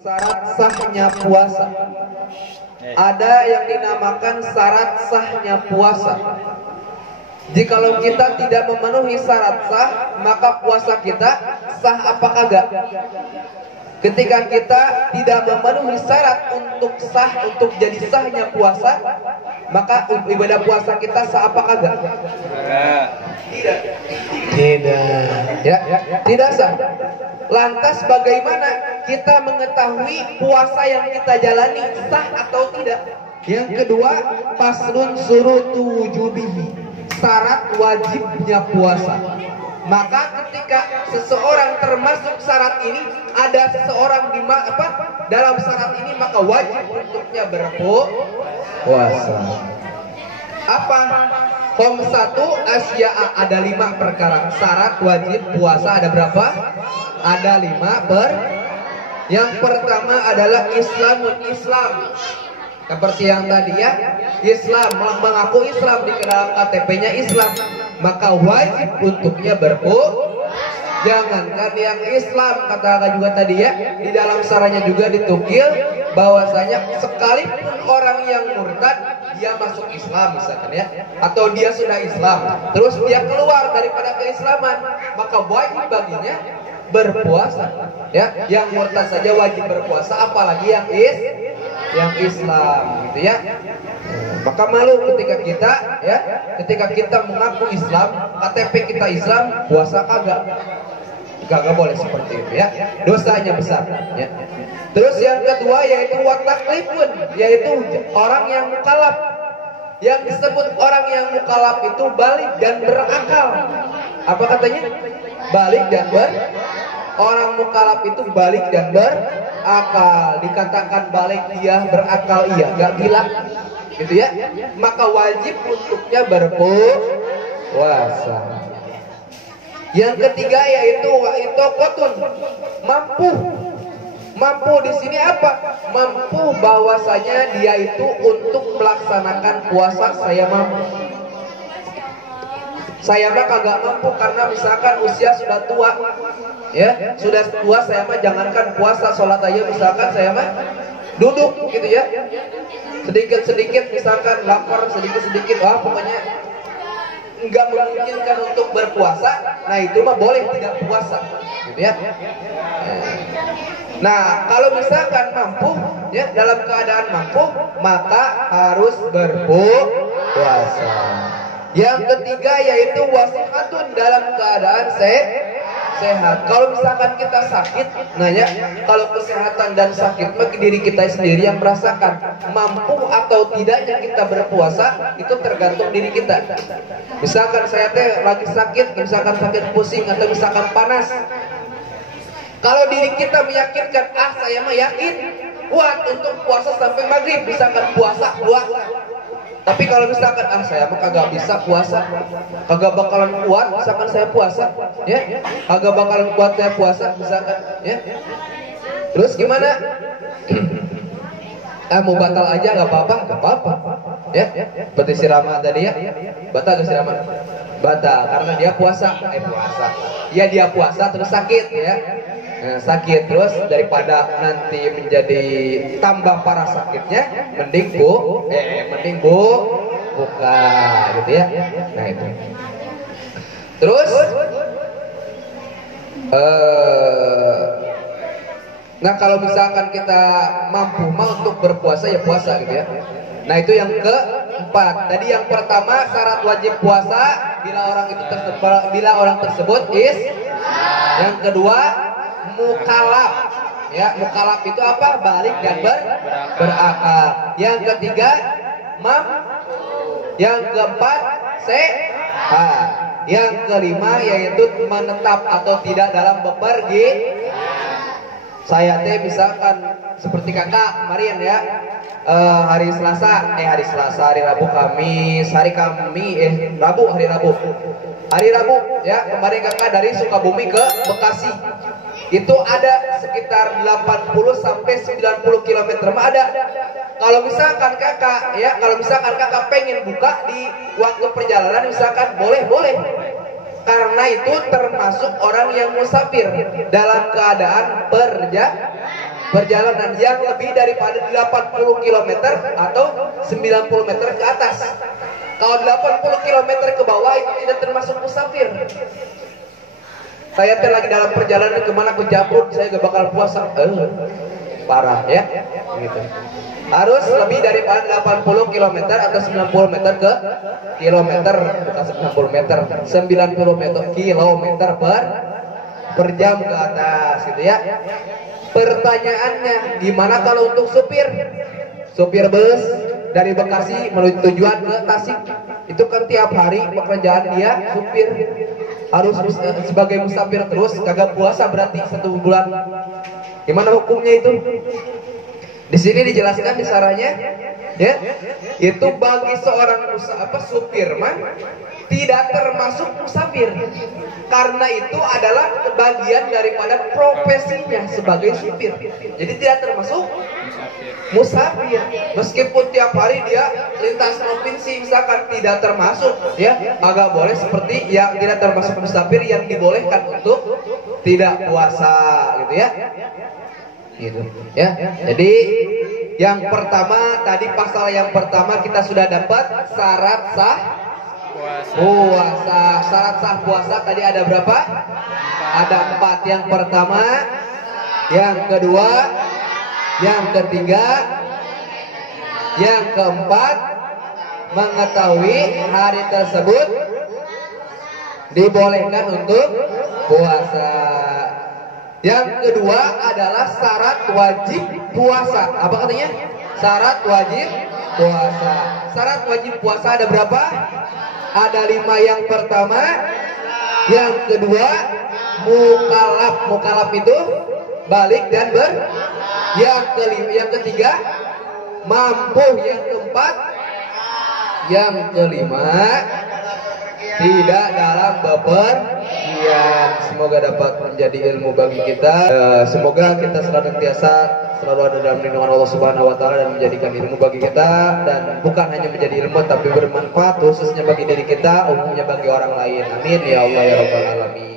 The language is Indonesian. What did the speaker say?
Syarat sahnya puasa. Ada yang dinamakan syarat sahnya puasa. Jikalau kita tidak memenuhi syarat sah, maka puasa kita sah apa kagak? Ketika kita tidak memenuhi syarat untuk sah, untuk jadi sahnya puasa, maka ibadah puasa kita sah apa kagak? Tidak. Ya, tidak sah. Lantas bagaimana kita mengetahui puasa yang kita jalani sah atau tidak? Yang kedua, faslun surutu wujubihi, syarat wajibnya puasa. Maka ketika seseorang termasuk syarat ini, ada seseorang dalam syarat ini, maka wajib untuknya berpuasa. Apa? Satu asya'a, ada 5 perkara. Syarat wajib puasa ada berapa? Ada 5 Yang pertama adalah Islam. Seperti yang tadi ya, Islam, mengaku Islam di dalam KTP-nya Islam, maka wajib untuknya berpuasa. Jangankan yang Islam, katakan juga tadi ya, di dalam syaratnya juga ditukil bahwasanya sekalipun orang yang murtad, dia masuk Islam misalkan ya, atau dia sudah Islam, terus dia keluar daripada keislaman, maka wajib baginya berpuasa. Ya, yang murtad saja wajib berpuasa, apalagi yang Islam, gitu ya. Maka malu ketika kita mengaku Islam, KTP kita Islam, puasa kagak boleh seperti itu ya, dosanya besar ya. Terus yang kedua yaitu wataklifun, yaitu orang yang mukallaf. Yang disebut orang yang mukallaf itu balik dan berakal. Apa katanya? Balik dan orang mukallaf itu balik dan berakal. Dikatakan balik, dia berakal, iya, gak gila gitu ya. Maka wajib untuknya berpuasa. Yang ketiga yaitu kotun, mampu di sini apa? Mampu bahwasanya dia itu untuk melaksanakan puasa, saya mampu. Saya mah kagak mampu karena misalkan usia sudah tua, ya sudah tua, saya mah jangankan puasa, sholat aja misalkan saya mah duduk gitu ya, sedikit misalkan lapar, sedikit pokoknya enggak memungkinkan untuk berpuasa. Nah itu mah boleh tidak puasa gitu ya. Nah kalau misalkan mampu ya, dalam keadaan mampu, maka harus berpuasa. Yang ketiga yaitu wasihatun, dalam keadaan sehat. Kalau misalkan kita sakit, kalau kesehatan dan sakit, maka diri kita sendiri yang merasakan. Mampu atau tidaknya kita berpuasa itu tergantung diri kita. Misalkan saya lagi sakit, misalkan sakit pusing atau misalkan panas, kalau diri kita meyakinkan, saya mah yakin kuat untuk puasa sampai maghrib, misalkan puasa. Tapi kalau misalkan saya mah kagak bisa puasa, kagak bakalan kuat misalkan saya puasa, ya, kagak bakalan kuat saya puasa misalkan, ya. Terus gimana? Mau batal aja nggak apa-apa, ya. Seperti si Rama tadi ya, batal ke si Rama? Batal karena dia puasa. Ya dia puasa terus sakit ya. Nah, sakit terus, daripada nanti menjadi tambah parah sakitnya, mending buka gitu ya. Nah itu. Terus nah kalau misalkan kita mampu untuk berpuasa, ya puasa gitu ya. Nah itu yang keempat. Tadi yang pertama syarat wajib puasa bila orang tersebut yang kedua mukallaf, ya. Mukallaf itu apa? Balik dan berakal. Yang ketiga yang keempat sehat. Yang kelima yaitu menetap atau tidak dalam bepergian. Saya misalkan seperti kakak kemarin ya, hari Rabu, Kamis, hari Rabu ya, kemarin kakak dari Sukabumi ke Bekasi. Itu ada sekitar 80 sampai 90 km ada. Kalau misalkan kakak pengen buka di waktu perjalanan misalkan, boleh. Karena itu termasuk orang yang musafir dalam keadaan perjalanan yang lebih daripada 80 km atau 90 meter ke atas. Kalau 80 km ke bawah itu tidak termasuk musafir. Saya lagi dalam perjalanan kemana ke Jamrut, saya gak bakal puasa. Parah ya, gitu. Harus lebih daripada 80 km atau 90 meter ke kilometer, bukan 90 meter, 90 meter kilometer per jam ke atas, gitu ya. Pertanyaannya, gimana kalau untuk supir bus dari Bekasi menuju tujuan ke Tasik? Itu kan tiap hari pekerjaan dia supir, harus sebagai musafir terus, kagak puasa berarti 1 bulan. Gimana hukumnya itu? Di sini dijelaskan di saranya, ya, itu bagi seorang supir mah tidak termasuk musafir, karena itu adalah bagian daripada profesinya sebagai supir. Jadi tidak termasuk musafir. Meskipun tiap hari dia lintas provinsi misalkan, tidak termasuk, ya, agak boleh seperti yang tidak termasuk musafir yang dibolehkan untuk tidak puasa, gitu ya. Gitu ya. Jadi yang pertama tadi, pasal yang pertama kita sudah dapat syarat sah puasa. Syarat sah puasa tadi ada berapa? Ada 4. Yang pertama, yang kedua, yang ketiga, yang keempat, mengetahui hari tersebut dibolehkan untuk puasa. Yang kedua adalah syarat wajib puasa. Apa katanya? Syarat wajib puasa. Syarat wajib puasa ada berapa? Ada 5. Yang pertama, yang kedua, mukalaf. Mukalaf itu balik dan yang ketiga, mampu. Yang keempat, yang kelima, tidak dalam bepergian. Semoga dapat menjadi ilmu bagi kita. Semoga kita selalu ada dalam lindungan Allah Subhanahu wa taala dan menjadikan ilmu bagi kita, dan bukan hanya menjadi ilmu tapi bermanfaat khususnya bagi diri kita, umumnya bagi orang lain. Amin ya Allah ya rabbal alamin.